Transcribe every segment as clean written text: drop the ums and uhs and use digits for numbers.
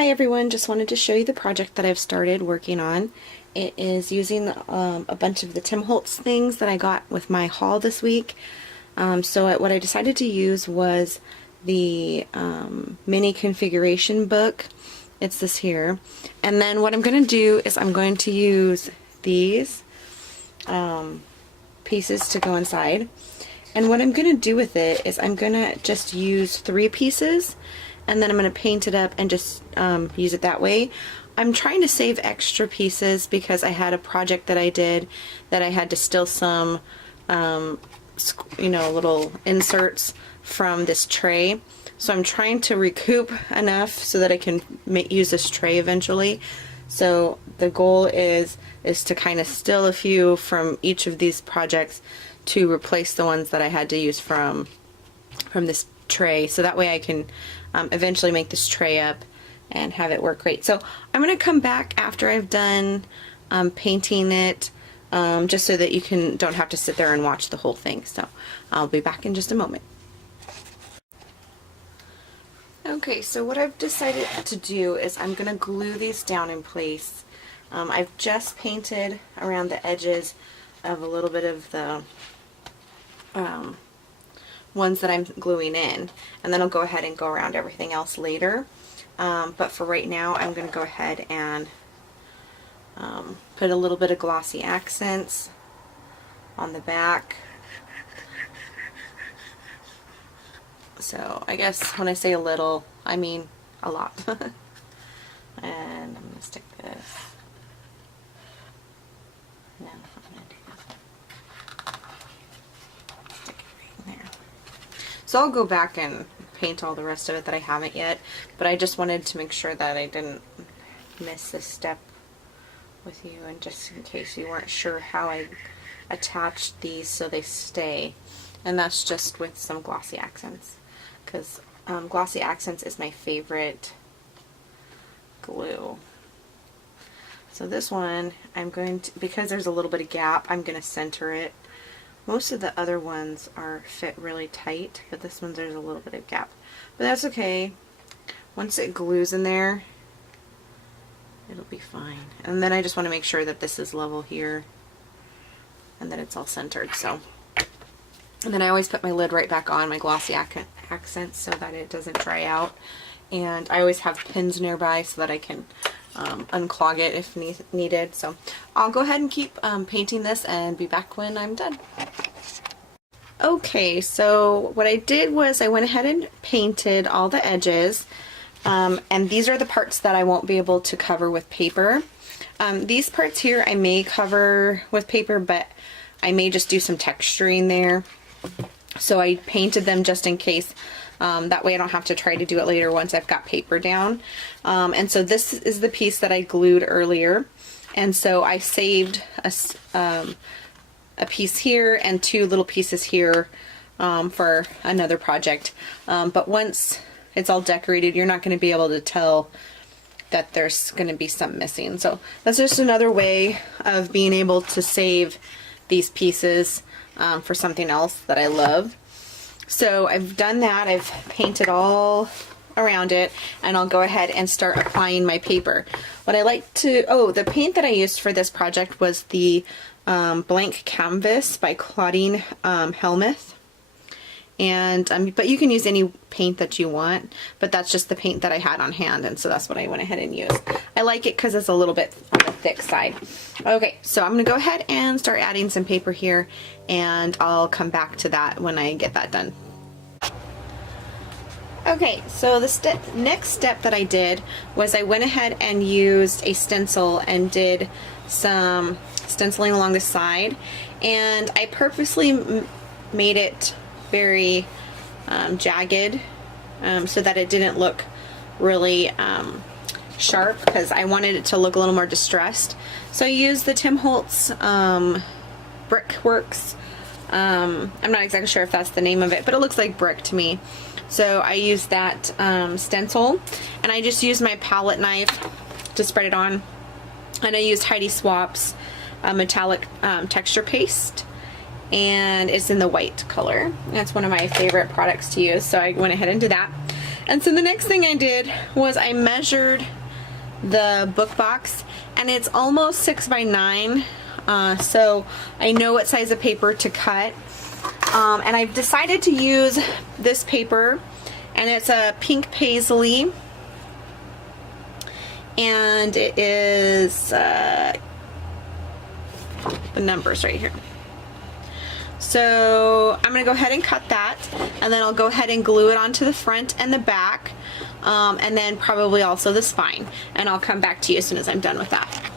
Hi everyone, just wanted to show you the project that I've started working on. It is using a bunch of the Tim Holtz things that I got with my haul this week. What I decided to use was the mini configuration book. It's this here. And then what I'm going to do is I'm going to use these pieces to go inside. And what I'm going to do with it is I'm going to just use 3 pieces, and then I'm going to paint it up and just use it that way. I'm trying to save extra pieces because I had a project that I did that I had to steal some little inserts from this tray. So I'm trying to recoup enough so that I can use this tray eventually. So the goal is to kind of steal a few from each of these projects to replace the ones that I had to use from this tray, so that way I can eventually make this tray up and have it work great. So I'm going to come back after I've done painting it, just so that you don't have to sit there and watch the whole thing. So I'll be back in just a moment. Okay, so what I've decided to do is I'm going to glue these down in place. I've just painted around the edges of a little bit of the ones that I'm gluing in, and then I'll go ahead and go around everything else later. But for right now I'm going to go ahead and put a little bit of glossy accents on the back. So I guess when I say a little, I mean a lot. And I'm going to stick this. No, I'm going to do this. Stick it right there. So I'll go back and paint all the rest of it that I haven't yet, but I just wanted to make sure that I didn't miss this step with you, and just in case you weren't sure how I attached these so they stay. And that's just with some glossy accents, because glossy accents is my favorite glue. So this one, I'm going to, because there's a little bit of gap, I'm going to center it. Most of the other ones fit really tight, but this one there's a little bit of gap. But that's okay. Once it glues in there, it'll be fine. And then I just want to make sure that this is level here and that it's all centered. So, and then I always put my lid right back on, my glossy accents, so that it doesn't dry out. And I always have pins nearby so that I can unclog it if needed. So I'll go ahead and keep painting this and be back when I'm done. Okay, so what I did was I went ahead and painted all the edges, and these are the parts that I won't be able to cover with paper. These parts here I may cover with paper, but I may just do some texturing there. So I painted them just in case. That way I don't have to try to do it later once I've got paper down. And so this is the piece that I glued earlier. And so I saved a piece here and 2 little pieces here for another project. But once it's all decorated, you're not going to be able to tell that there's going to be some missing. So that's just another way of being able to save these pieces for something else that I love. So I've done that, I've painted all around it, and I'll go ahead and start applying my paper. What I like to, the paint that I used for this project was the Blank Canvas by Claudine Helmuth. And but you can use any paint that you want, but that's just the paint that I had on hand, and so that's what I went ahead and used. I like it because it's a little bit on the thick side. Okay, so I'm going to go ahead and start adding some paper here, and I'll come back to that when I get that done. Okay, so the next step that I did was I went ahead and used a stencil and did some stenciling along the side, and I purposely made it very jagged so that it didn't look really sharp, because I wanted it to look a little more distressed. So I used the Tim Holtz Brickworks. I'm not exactly sure if that's the name of it, but it looks like brick to me. So I used that stencil, and I just used my palette knife to spread it on, and I used Heidi Swapp's metallic texture paste, and it's in the white color. That's one of my favorite products to use, so I went ahead and did that. And so the next thing I did was I measured the book box, and it's almost 6 by 9, so I know what size of paper to cut. And I've decided to use this paper, and it's a pink paisley, and it is the numbers right here. So I'm going to go ahead and cut that, and then I'll go ahead and glue it onto the front and the back, and then probably also the spine, and I'll come back to you as soon as I'm done with that.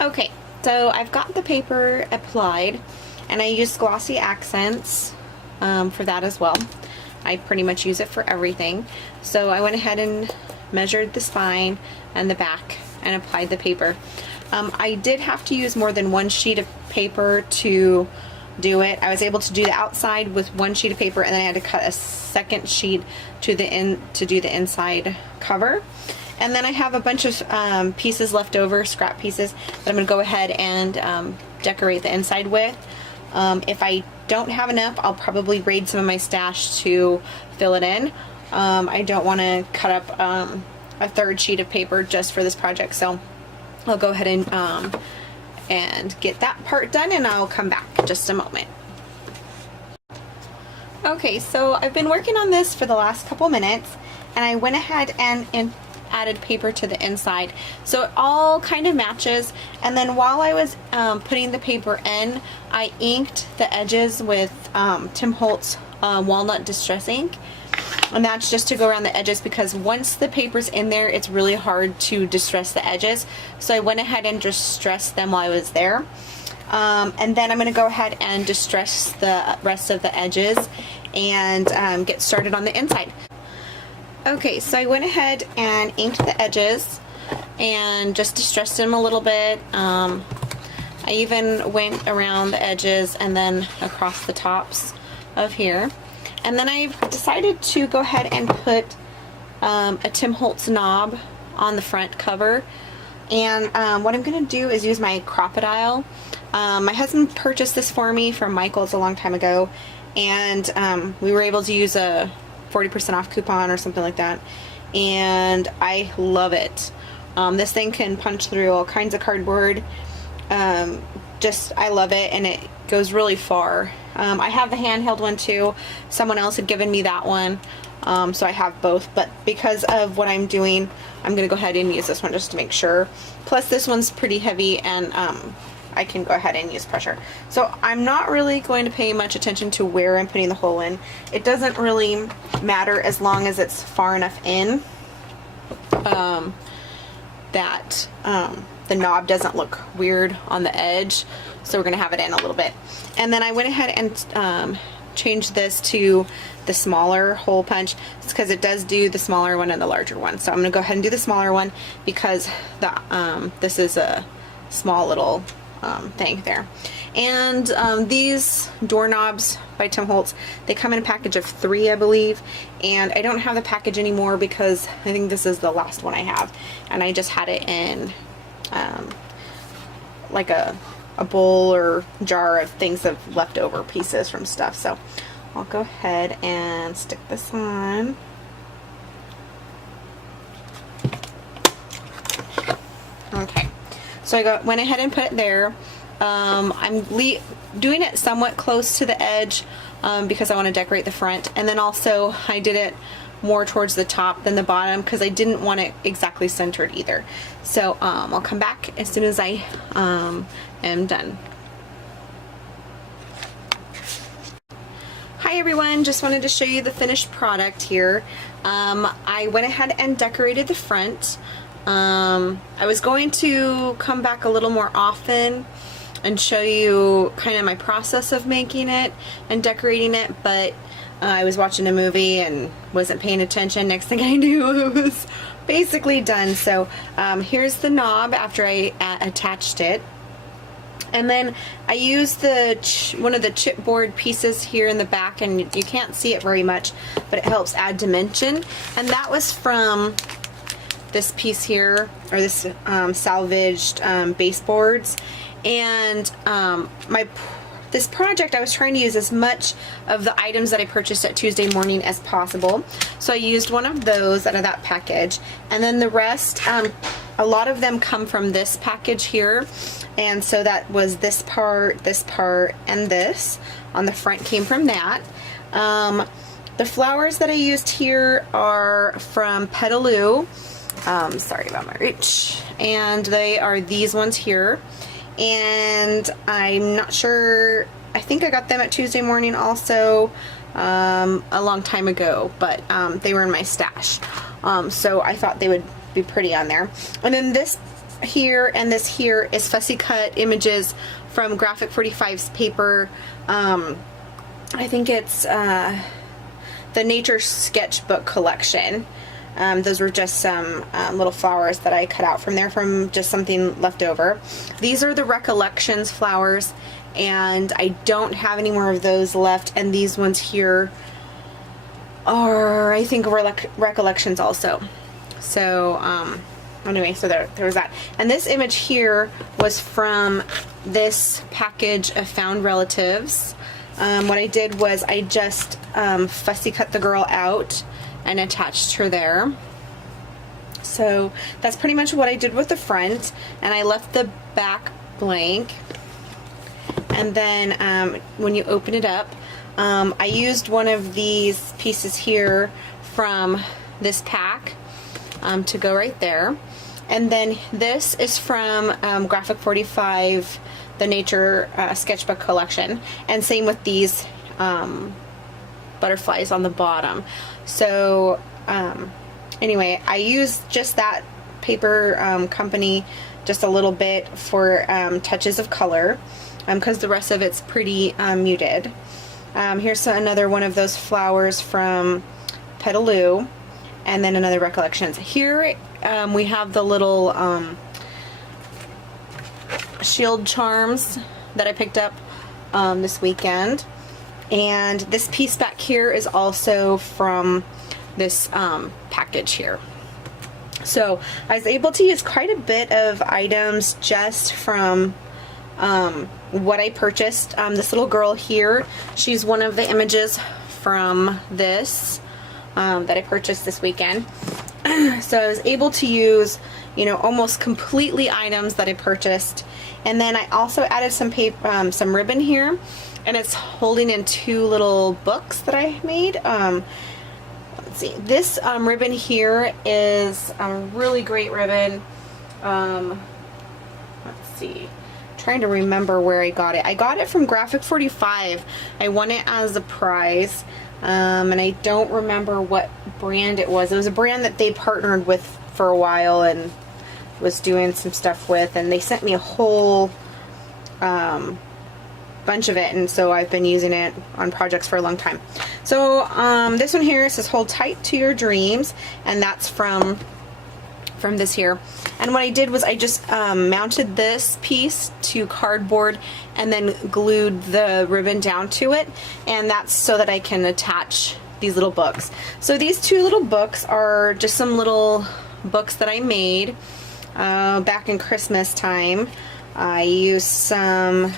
Okay, so I've got the paper applied, and I use glossy accents for that as well. I pretty much use it for everything. So I went ahead and measured the spine and the back and applied the paper. I did have to use more than one sheet of paper to do it. I was able to do the outside with one sheet of paper, and then I had to cut a second sheet to do the inside cover. And then I have a bunch of pieces left over, scrap pieces, that I'm going to go ahead and decorate the inside with. If I don't have enough, I'll probably raid some of my stash to fill it in. I don't want to cut up a third sheet of paper just for this project, so I'll go ahead and get that part done, and I'll come back in just a moment. Okay, so I've been working on this for the last couple minutes, and I went ahead and added paper to the inside, so it all kind of matches. And then while I was putting the paper in, I inked the edges with Tim Holtz Walnut Distress ink, and that's just to go around the edges, because once the paper's in there, it's really hard to distress the edges. So I went ahead and distressed them while I was there, and then I'm going to go ahead and distress the rest of the edges and get started on the inside. Okay, so I went ahead and inked the edges and just distressed them a little bit. I even went around the edges and then across the tops of here. And then I've decided to go ahead and put a Tim Holtz knob on the front cover. And what I'm going to do is use my crocodile. My husband purchased this for me from Michael's a long time ago, and we were able to use a 40% off coupon or something like that, and I love it. This thing can punch through all kinds of cardboard. I love it, and it goes really far. I have the handheld one too. Someone else had given me that one, so I have both, but because of what I'm doing, I'm gonna go ahead and use this one just to make sure. Plus this one's pretty heavy, and I can go ahead and use pressure. So I'm not really going to pay much attention to where I'm putting the hole in. It doesn't really matter as long as it's far enough in that the knob doesn't look weird on the edge. So we're going to have it in a little bit. And then I went ahead and changed this to the smaller hole punch. It's because it does do the smaller one and the larger one. So I'm going to go ahead and do the smaller one because this is a small little thing there. And these doorknobs by Tim Holtz, they come in a package of 3, I believe, and I don't have the package anymore because I think this is the last one I have, and I just had it in like a bowl or jar of things of leftover pieces from stuff. So I'll go ahead and stick this on. Okay, so I went ahead and put it there. I'm doing it somewhat close to the edge because I want to decorate the front, and then also I did it more towards the top than the bottom because I didn't want it exactly centered either. So I'll come back as soon as I am done. Hi everyone, just wanted to show you the finished product here. I went ahead and decorated the front. I was going to come back a little more often and show you kind of my process of making it and decorating it, but I was watching a movie and wasn't paying attention. Next thing I knew, it was basically done. So here's the knob after I attached it. And then I used one of the chipboard pieces here in the back, and you can't see it very much, but it helps add dimension. And that was from this piece here, or this salvaged baseboards. And my this project, I was trying to use as much of the items that I purchased at Tuesday morning as possible. So I used one of those out of that package. And then the rest, a lot of them come from this package here. And so that was this part, and this. On the front came from that. The flowers that I used here are from Petaloo. Sorry about my reach. And they are these ones here. And I'm not sure, I think I got them at Tuesday morning also a long time ago, but they were in my stash. So I thought they would be pretty on there. And then this here and this here is fussy cut images from Graphic 45's paper. I think it's the Nature Sketchbook collection. Those were just some little flowers that I cut out from there from just something left over. These are the Recollections flowers, and I don't have any more of those left, and these ones here are, I think, Recollections also. So anyway, so there was that. And this image here was from this package of Found Relatives. What I did was I just fussy cut the girl out and attached her there. So that's pretty much what I did with the front, and I left the back blank. And then when you open it up, I used one of these pieces here from this pack to go right there. And then this is from Graphic 45, the Nature Sketchbook collection, and same with these butterflies on the bottom. So anyway, I used just that paper company just a little bit for touches of color because the rest of it's pretty muted. Here's another one of those flowers from Petaloo, and then another Recollections. Here we have the little shield charms that I picked up this weekend. And this piece back here is also from this package here. So I was able to use quite a bit of items just from what I purchased. This little girl here, she's one of the images from this that I purchased this weekend. So I was able to use, you know, almost completely items that I purchased. And then I also added some paper, some ribbon here. And it's holding in two little books that I made. Let's see. This ribbon here is a really great ribbon. Let's see. Trying to remember where I got it. I got it from Graphic 45. I won it as a prize. And I don't remember what brand it was. It was a brand that they partnered with for a while and was doing some stuff with. And they sent me a whole bunch of it, and so I've been using it on projects for a long time. So this one here says hold tight to your dreams, and that's from this here. And what I did was I just mounted this piece to cardboard and then glued the ribbon down to it, and that's so that I can attach these little books. So these two little books are just some little books that I made back in Christmas time. I used some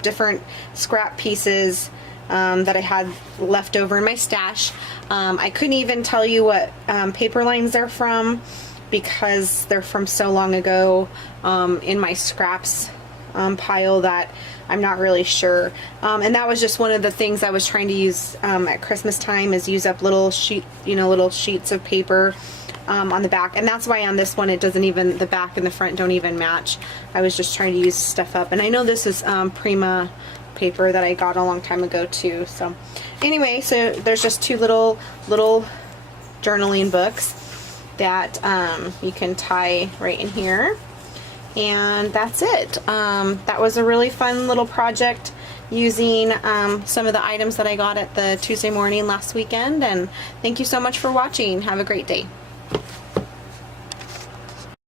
different scrap pieces that I had left over in my stash. I couldn't even tell you what paper lines they're from because they're from so long ago in my scraps pile that I'm not really sure. And that was just one of the things I was trying to use at Christmas time, is use up little sheets of paper on the back. And that's why on this one it doesn't even, the back and the front don't even match. I was just trying to use stuff up. And I know this is Prima paper that I got a long time ago too. So anyway, so there's just two little journaling books that you can tie right in here. And that's it. That was a really fun little project using some of the items that I got at the Tuesday morning last weekend. And thank you so much for watching. Have a great day.